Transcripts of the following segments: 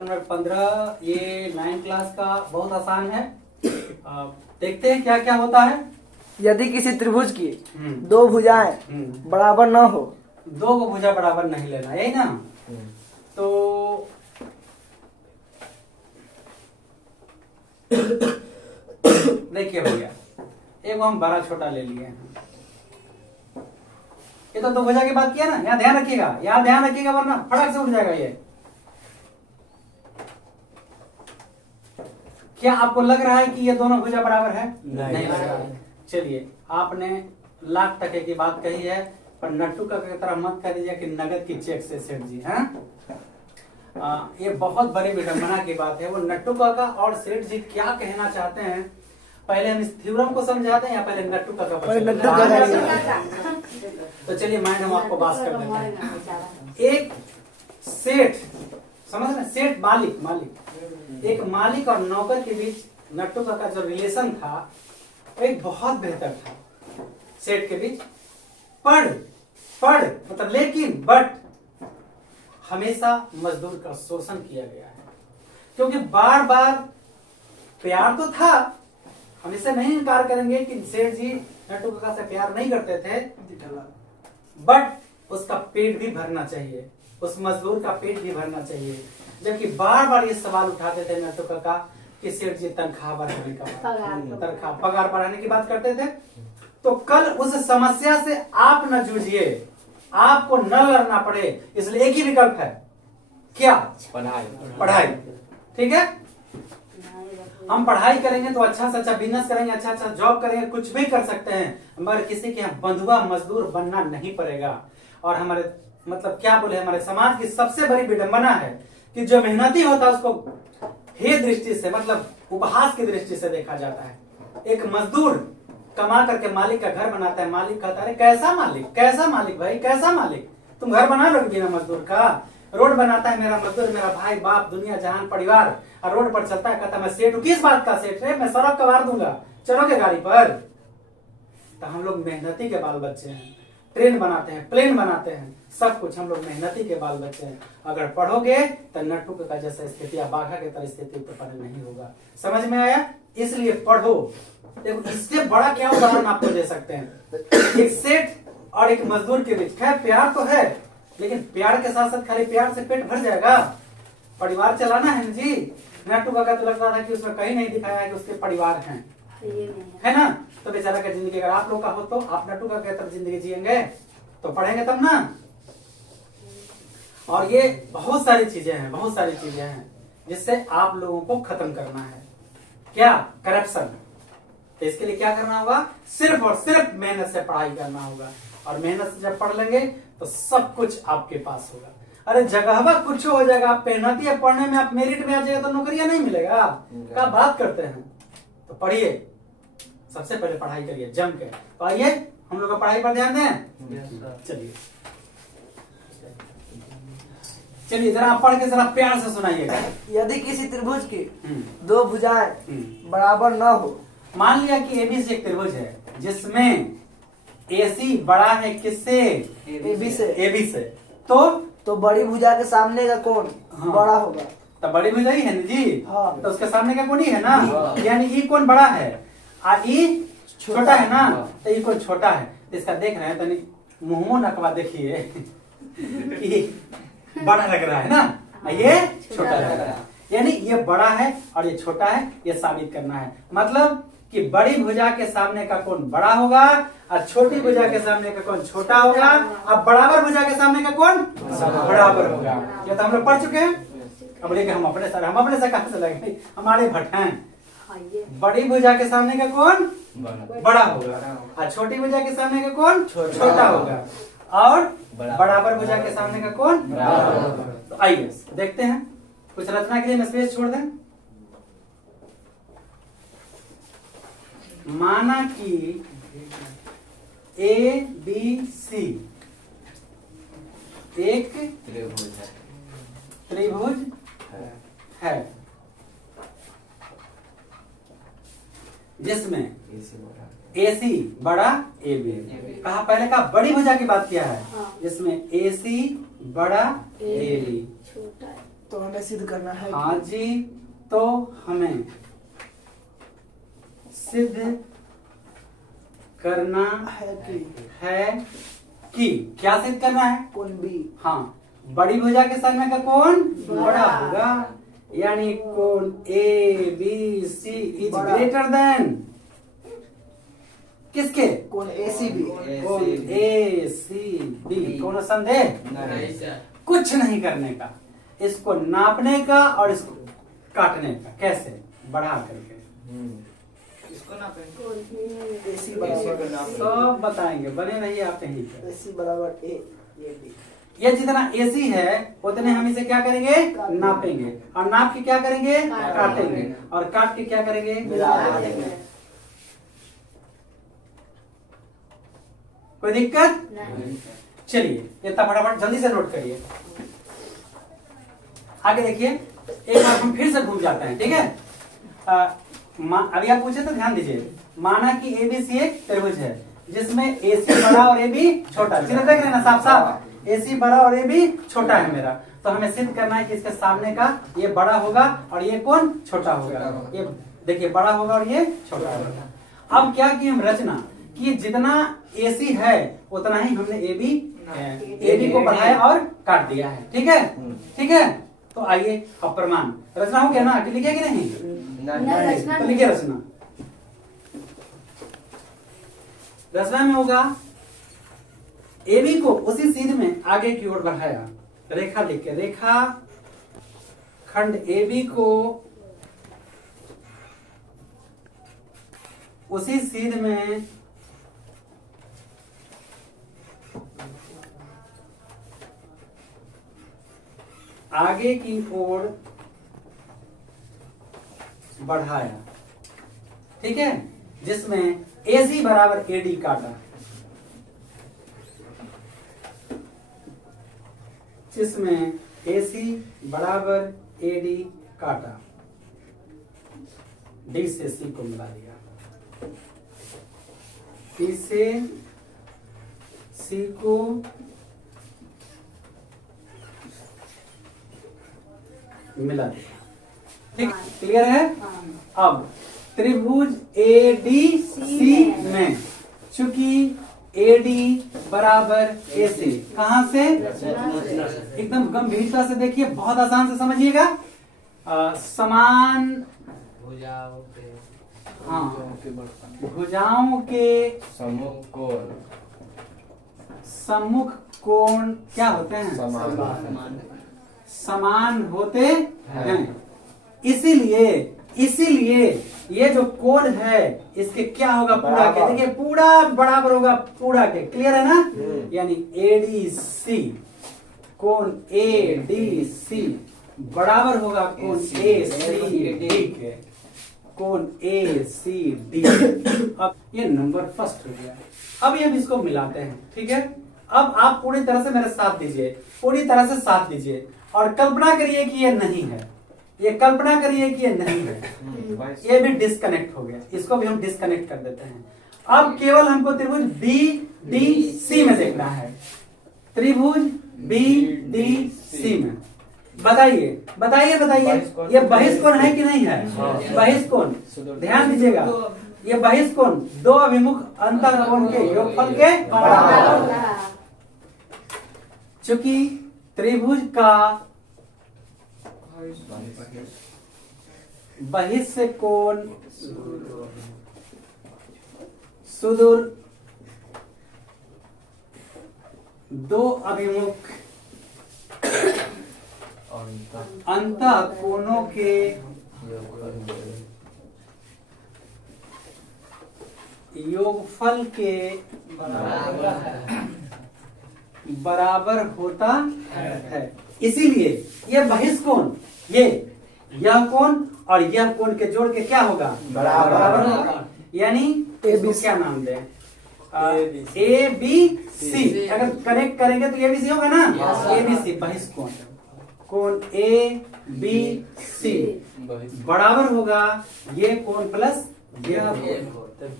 Number 15 ये 9 class का बहुत आसान है। देखते हैं क्या क्या होता है। यदि किसी त्रिभुज की दो भुजाएं बराबर न हो, दो को भुजा बराबर नहीं लेना, यही ना। तो देखिए भैया, एक हम बड़ा छोटा ले लिए हैं। ये तो दो भुजा की बात किया ना, यहाँ ध्यान रखिएगा, यहाँ ध्यान रखिएगा वरना फटक से उठ जाएगा ये। क्या आपको लग रहा है कि ये दोनों भुजा बराबर है? नहीं लग रहा है। चलिए, आपने लाख टके की बात कही है, पर नट्टू का की तरह मत कर दीजिए कि नगद की चेक से सेठ जी हैं। ये बहुत बड़ी विडंबना की बात है। वो नट्टू का और सेठ जी क्या कहना चाहते हैं, पहले हम इस थ्योरम को समझाते हैं या पहले नट्टू का तो चलिए माइंड हम आपको बात कर देते हैं। एक सेठ, समझ रहे, सेठ मालिक, एक मालिक और नौकर के बीच नट्टू का जो रिलेशन था एक बहुत बेहतर था सेठ के बीच। पर मतलब लेकिन बट हमेशा मजदूर का शोषण किया गया है, क्योंकि बार बार प्यार तो था, हम इसे नहीं इनकार करेंगे कि सेठ जी नट्टू काका से प्यार नहीं करते थे, बट उसका पेट भी भरना चाहिए, उस मजदूर का पेट भी भरना चाहिए। जबकि बार बार ये सवाल उठाते थे नट्टू काका कि सेठ जी तनख्वाह बढ़ाने का पगार बढ़ाने की बात करते थे। तो कल उस समस्या से आप न जूझिए, आपको न लड़ना पड़े, इसलिए एक ही विकल्प है, क्या? पढ़ाई। ठीक है, हम पढ़ाई करेंगे तो अच्छा से अच्छा बिजनेस करेंगे, अच्छा अच्छा जॉब करेंगे, कुछ भी कर सकते हैं, मगर किसी के यहाँ बंधुआ मजदूर बनना नहीं पड़ेगा। और हमारे मतलब क्या बोले, हमारे समाज की सबसे बड़ी विडंबना है कि जो मेहनती होता है उसको हे दृष्टि से, मतलब उपहास की दृष्टि से देखा जाता है। एक मजदूर कमा करके मालिक का घर बनाता है, मालिक कहता है कैसा मालिक भाई, कैसा मालिक, तुम घर बना लोगे बिना मजदूर का? रोड बनाता है मेरा मजदूर, मेरा भाई बाप दुनिया जहान परिवार, और रोड पर चलता है, कहता मैं सेठ हूं। किस बात का सेठ है? मैं सड़क कबार दूंगा, चलोगे गाड़ी पर? तो हम लोग मेहनती के बाल बच्चे हैं, ट्रेन बनाते हैं, प्लेन बनाते हैं, सब कुछ हम लोग मेहनती के बाल बच्चे हैं। अगर पढ़ोगे तो नट्टू का जैसा स्थिति या बाघा की तरह स्थिति उत्पन्न नहीं होगा। समझ में आया? इसलिए पढ़ो। देखो, इससे बड़ा क्या उदाहरण आपको दे सकते हैं, एक सेठ और एक मजदूर के बीच खैर प्यार तो है, लेकिन प्यार के साथ साथ खाली प्यार से पेट भर जाएगा? परिवार चलाना है जी। नट्टू का तो लगता था कि उसमें कहीं नहीं दिखाया है कि उसके परिवार हैं, है ना। तो बेचारा का जिंदगी अगर आप लोग का हो तो आप नट्टू का तरफ जिंदगी जिएंगे तो पढ़ेंगे तब ना। और ये बहुत सारी चीजें हैं जिससे आप लोगों को खत्म करना है। क्या? करप्शन। तो इसके लिए क्या करना होगा? सिर्फ और सिर्फ मेहनत से पढ़ाई करना होगा, और मेहनत से जब पढ़ लेंगे तो सब कुछ आपके पास होगा। अरे जगह कुछ हो जाएगा, आप मेहनती है, पढ़ने में आप मेरिट में आ जाएगा तो नौकरियां नहीं मिलेगा, क्या बात करते हैं? तो पढ़िए, सबसे पहले पढ़ाई करिए जम के। तो आइए हम लोग पढ़ाई पर ध्यान दें। चलिए जरा आप पढ़ के जरा प्यार से सुनाइएगा। यदि किसी त्रिभुज की दो भुजाएं बराबर न हो, मान लिया कि एबीसी एक त्रिभुज है जिसमें एसी बड़ा है किससे? एबी से। तो बड़ी भुजा के सामने का कोण बड़ा होगा। तो बड़ी भुजा ही है ना जी। हाँ। तो उसके सामने का कोण ही है ना, यानी ई कोण बड़ा है और ई छोटा है ना। तो ई कोण छोटा है, तो इसका देख रहे हैं तो मुंह नकवा देखिए कि बड़ा लग रहा है ना, ये छोटा लग रहा है, यानी ये बड़ा है और ये छोटा है, ये साबित करना है। मतलब कि बड़ी भुजा के सामने का कोण बड़ा होगा और छोटी भुजा के सामने का कोण छोटा होगा, और बराबर भुजा के सामने का कोण बराबर होगा। ये तो हम लोग पढ़ चुके हैं। अब लेकिन हम अपने से कहां से लगे, हमारे भट्ट हैं। बड़ी भुजा के सामने का कोण बड़ा होगा और छोटी भुजा के सामने का कोण छोटा होगा, और बराबर भुजा के सामने का कोण बराबर होगा। तो आइए देखते हैं, कुछ रचना के लिए मैं स्पेस छोड़ दें। माना कि ए बी सी एक त्रिभुज है जिसमें एसी बड़ा ए बी। कहा पहले का बड़ी भुजा की बात किया है, जिसमें एसी बड़ा ए बी तो हमें सिद्ध करना है हाँ जी, तो हमें सिद्ध करना है कि क्या सिद्ध करना है? कोण बी। हाँ, बड़ी भुजा के सामने का कोण बड़ा होगा, यानी कोण A B C is greater than किसके? कोण ACB। कोण ए सी बी। कौन संदेह? कुछ नहीं करने का, इसको नापने का और इसको काटने का। कैसे? बढ़ा करके इसको नापेंगे। AC बराबर सब बताएंगे, बने रहिए आप यहीं पे। AC बराबर AB। ये जितना AC है उतने हम इसे क्या करेंगे? नापेंगे, और नाप के क्या करेंगे? काटेंगे, और काट के क्या करेंगे? मिला देंगे। कोई दिक्कत? चलिए इतना फटाफट जल्दी से नोट करिए। आगे देखिए, एक बार हम फिर से घूम जाते हैं, ठीक है? अभी आप पूछे तो ध्यान दीजिए। माना कि ABC एक त्रिभुज है जिसमें AC बड़ा और AB छोटा। चिन्ह देख रहे हैं ना साफ साफ? AC बड़ा और AB छोटा है मेरा, तो हमें सिद्ध करना है कि इसके सामने का ये बड़ा होगा और ये कौन छोटा होगा। ये देखिए, बड़ा होगा और ये छोटा होगा। अब क्या की हम रचना कि जितना AC है उतना ही हमने AB को बढ़ाया और काट दिया है। ठीक है, ठीक है। तो आइए अब प्रमाण रचना हो गया ना? लिखे कि नहीं? तो लिखिए रचना। रचना में होगा AB को उसी सीध में आगे की ओर बढ़ाया, रेखा लिख के, रेखा खंड AB को उसी सीध में आगे की ओर बढ़ाया, ठीक है, जिसमें AC बराबर AD काटा, जिसमें AC बराबर AD काटा, D से C को मिला दिया, D से C को मिला दिया। ठीक, क्लियर है? अब त्रिभुज ADC में चूंकि AD बराबर AC, कहां से? एकदम गंभीरता से देखिए, बहुत आसान से समझिएगा। समान भुजाओं के सम्मुख कोण क्या होते हैं? समान होते हैं। इसीलिए ये जो कोण है इसके क्या होगा? पूरा के, देखिए पूरा बराबर होगा पूरा के। क्लियर है ना? यानी ADC, कोण ADC बराबर होगा कोण ACD के, कोण ACD। अब ये नंबर फर्स्ट हो गया। अब ये हम इसको मिलाते हैं, ठीक है? अब आप पूरी तरह से मेरे साथ दीजिए, पूरी तरह से साथ दीजिए और कल्पना करिए कि ये नहीं है, ये कल्पना करिए कि ये नहीं है, ये भी डिस्कनेक्ट हो गया, इसको भी हम डिस्कनेक्ट कर देते हैं। अब केवल हमको त्रिभुज BDC में देखना है, त्रिभुज BDC में। बताइए बताइए बताइए, ये बहिष्कोण है कि नहीं है? बहिष्कोण, ध्यान दीजिएगा, ये बहिष्कोण दो अभिमुख अंतःकोण के योगफल के बराबर है। चूंकि त्रिभुज का बहिष्य कोण सुदूर दो अभिमुख अंतःकोणों के योगफल के बराबर होता है। इसीलिए ये बहिष्कोण, यह कोण और यह कोण के जोड़ के क्या होगा? बराबर होगा। यानी इसको क्या नाम दें? ABC। अगर कनेक्ट करेंगे तो ABC होगा ना? ABC बहिष्कोण, कोण ABC बराबर होगा ये कोण प्लस यह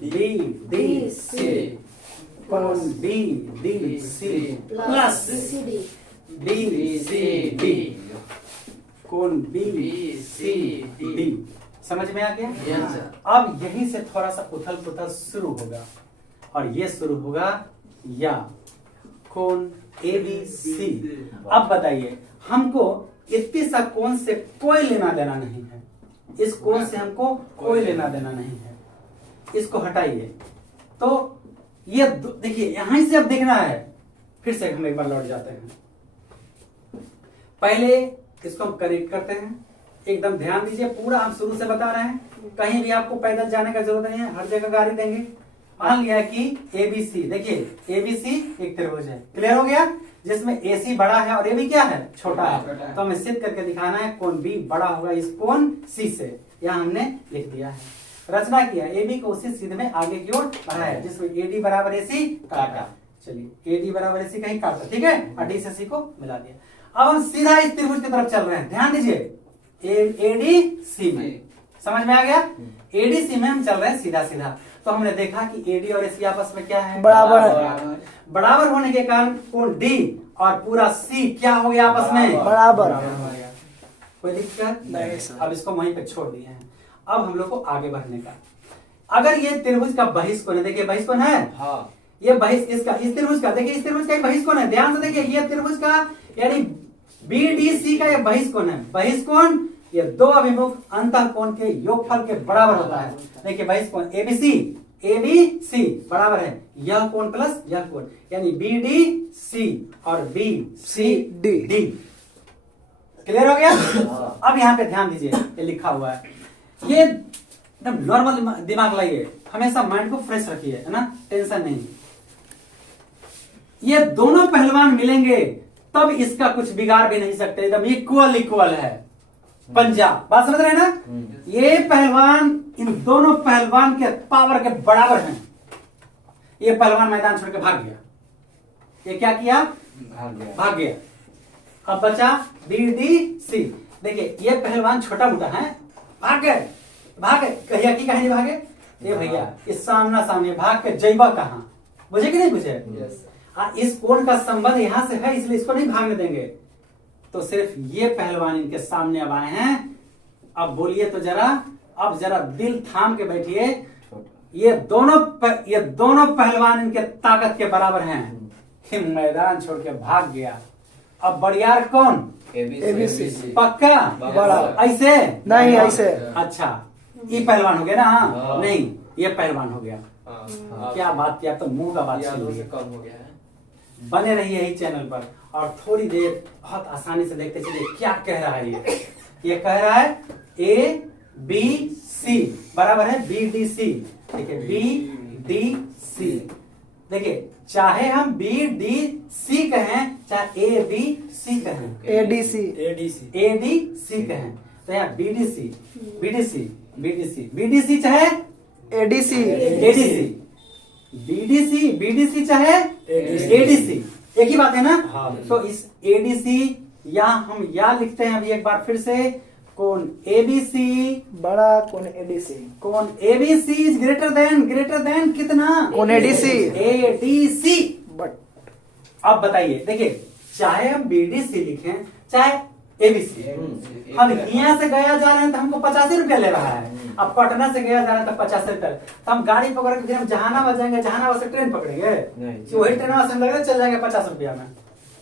BDC, कोण BDC प्लस BCD। कोण बी सी डी। समझ में आ गया? Yes, sir. अब यहीं से थोड़ा सा उथल पुथल शुरू होगा और ये शुरू होगा या कोण ए बी सी। अब बताइए, हमको इतनी सा कोण से कोई लेना देना नहीं है, इस कोण से हमको कोई लेना देना नहीं है, इसको हटाइए। तो ये देखिए यहां से अब देखना है, फिर से हम एक बार लौट जाते हैं। पहले इसको हम कनेक्ट करते हैं, एकदम ध्यान दीजिए, पूरा हम शुरू से बता रहे हैं, कहीं भी आपको पैदल जाने का जरूरत नहीं है, हर जगह गाड़ी देंगे। मान लिया कि एबीसी, देखिए एबीसी एक त्रिभुज है, क्लियर हो गया, जिसमें एसी बड़ा है और एबी क्या है, छोटा है। तो हमें सिद्ध करके दिखाना है कोण बी बड़ा होगा इस कोण सी से, यहाँ हमने लिख दिया है, रचना किया, एबी को उसी सीध में आगे की ओर बढ़ाया, जिसमें एडी बराबर एसी काटा। चलिए एडी बराबर एसी कहीं काटा, ठीक है, और डी से सी को मिला दिया। अब हम सीधा इस त्रिभुज की तरफ चल रहे हैं, ध्यान दीजिए, एडी सी में, समझ में आ गया, एडी सी में हम चल रहे हैं सीधा सीधा। तो हमने देखा कि एडी और एसी आपस में क्या है, बराबर है। बराबर होने के कारण कोण डी और पूरा सी क्या हो गया आपस में, बराबर। हो गया। कोई दिक्कत नहीं सर। अब इसको वहीं पे छोड़ दिए हैं। अब हम लोग को आगे बढ़ने का, अगर ये त्रिभुज का बहिष्कोण है, देखिए बहिष्कोण है, हाँ। ये बहिष्कोण इसका, इस त्रिभुज का, देखिए इस त्रिभुज का बहिष्कोण है, ध्यान से देखिए, ये त्रिभुज का यानी बीडीसी का ये बहिष्कोण है। बहिष्कोण ये दो अभिमुख अंतःकोण के योगफल के बराबर होता है। देखिए बहिष्कोण एबीसी, एबीसी बराबर है यह कोण प्लस यह कोण, यानी बीडीसी और बीसीडी। क्लियर हो गया? अब यहाँ पे ध्यान दीजिए, ये लिखा हुआ है, ये एकदम नॉर्मल दिमाग लाइए, हमेशा माइंड को फ्रेश रखिए, है ना, टेंशन नहीं। ये दोनों पहलवान मिलेंगे तब इसका कुछ बिगाड़ भी नहीं सकते, एकदम इक्वल इक्वल है पंजाब, बात समझ रहे हैं ना। ये पहलवान इन दोनों पहलवान के पावर के बराबर हैं। ये पहलवान मैदान छोड़ के भाग गया, ये क्या किया, भाग गया। अब बचा बीडीसी, देखिए ये पहलवान छोटा मोटा है, भाग गए, कहिया की कहीं भागे, ये भैया इस सामना सामने भाग के जैबा कहां, बुझे कि नहीं बुझे? इस कोण का संबंध यहां से है, इसलिए इसको नहीं भागने देंगे। तो सिर्फ ये पहलवान इनके सामने अब आए हैं। अब बोलिए तो जरा, अब जरा दिल थाम के बैठिए, ये दोनों पहलवान इनके ताकत के बराबर हैं। कि मैदान छोड़ के भाग गया। अब बड़ियार कौन, एबीसी। पक्का, बड़ा ऐसे नहीं, ऐसे। अच्छा ये पहलवान हो गया ना, हाँ। नहीं ये पहलवान हो गया। क्या बात किया, तो मुंह का बात यादों छीन से ली। कम हो गया है। बने रहिए यही चैनल पर और थोड़ी देर बहुत आसानी से देखते चलिए क्या कह रहा है। ये कह रहा है ए बी सी बराबर है बी डी सी। देखिए बी डी सी, देखिए चाहे हम बी डी सी कहें चाहे ए बी सी कहें, एडीसी ए डी सी कहें, तो यहाँ B D C B D C B D C B D C चाहे एडीसी एडीसी, बीडीसी बीडीसी चाहे एडीसी, एक ही बात है ना। हाँ। तो इस एडीसी या हम या लिखते हैं अभी एक बार फिर से, कोण एबीसी, बड़ा कोण एडीसी, कोण एबीसी इज ग्रेटर देन कितना, कोण एडीसी, एडीसी। बट अब बताइए, देखिए चाहे हम बीडीसी लिखें चाहे एबीसी, हम यहाँ से गया जा रहे हैं तो हमको 85 रुपया ले रहा है, अब पटना से गया जा रहा है तो 50 रुपया, तो हम गाड़ी पकड़ के हम जहानाबाद जाएंगे, जहानाबाद से ट्रेन पकड़ेंगे, तो वही ट्रेन से लगे चल जाएंगे 50 रुपया में।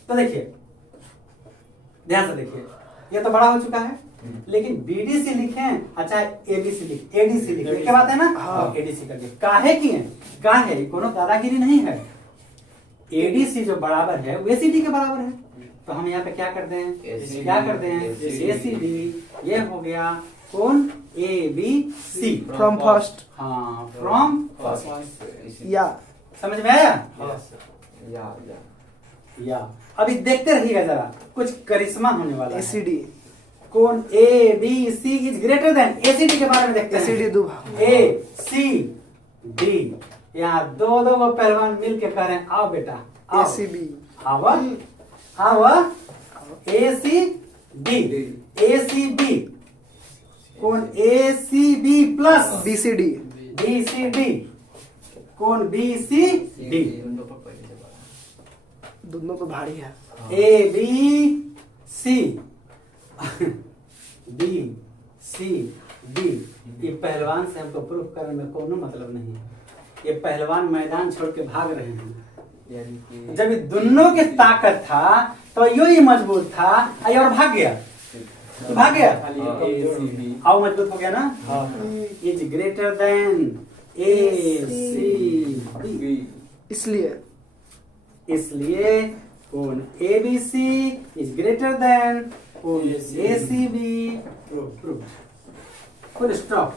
तो देखिए ध्यान से देखिए, ये तो बड़ा हो चुका है, लेकिन बीडीसी लिखें अच्छा एबीसी लिखे, एडीसी लिखे, क्या बात है ना। हाँ। एडीसी करके काहे किए, काहे कोनो दादागिरी नहीं है। एडीसी जो बराबर है वो एसीडी के बराबर है, तो हम यहाँ पे क्या करते हैं, क्या करते हैं, एसीडी, ये हो गया कोण A B C from first, हाँ फ्रॉम फर्स्ट, या समझ में आया। या या अभी देखते रहिएगा जरा, कुछ करिश्मा होने वाला है। एसीडी, कोण A B C is greater than, ACD के बारे में देखते हैं। एसीडी दो भाग, ए सी डी, यहाँ दो पहलवान मिल के कह रहे हैं आओ बेटा आओ, एसीबी, आवा आवा, ए सी डी, ए सी बी, कोण A C B plus BCD, B C D, कोण बी सी डी, दोनों तो भारी है। A B C B C D. ये पहलवान से हमको प्रूफ करने में कोनो मतलब नहीं है। ये पहलवान मैदान छोड़ के भाग रहे हैं। जब ये दोनों के ताकत था तो यो ही मजबूत था, और भाग गया। आओ मजबूत हो गया ना। Is greater than A C B. इसलिए कोण A B C is greater than कोण A C B. Full stop.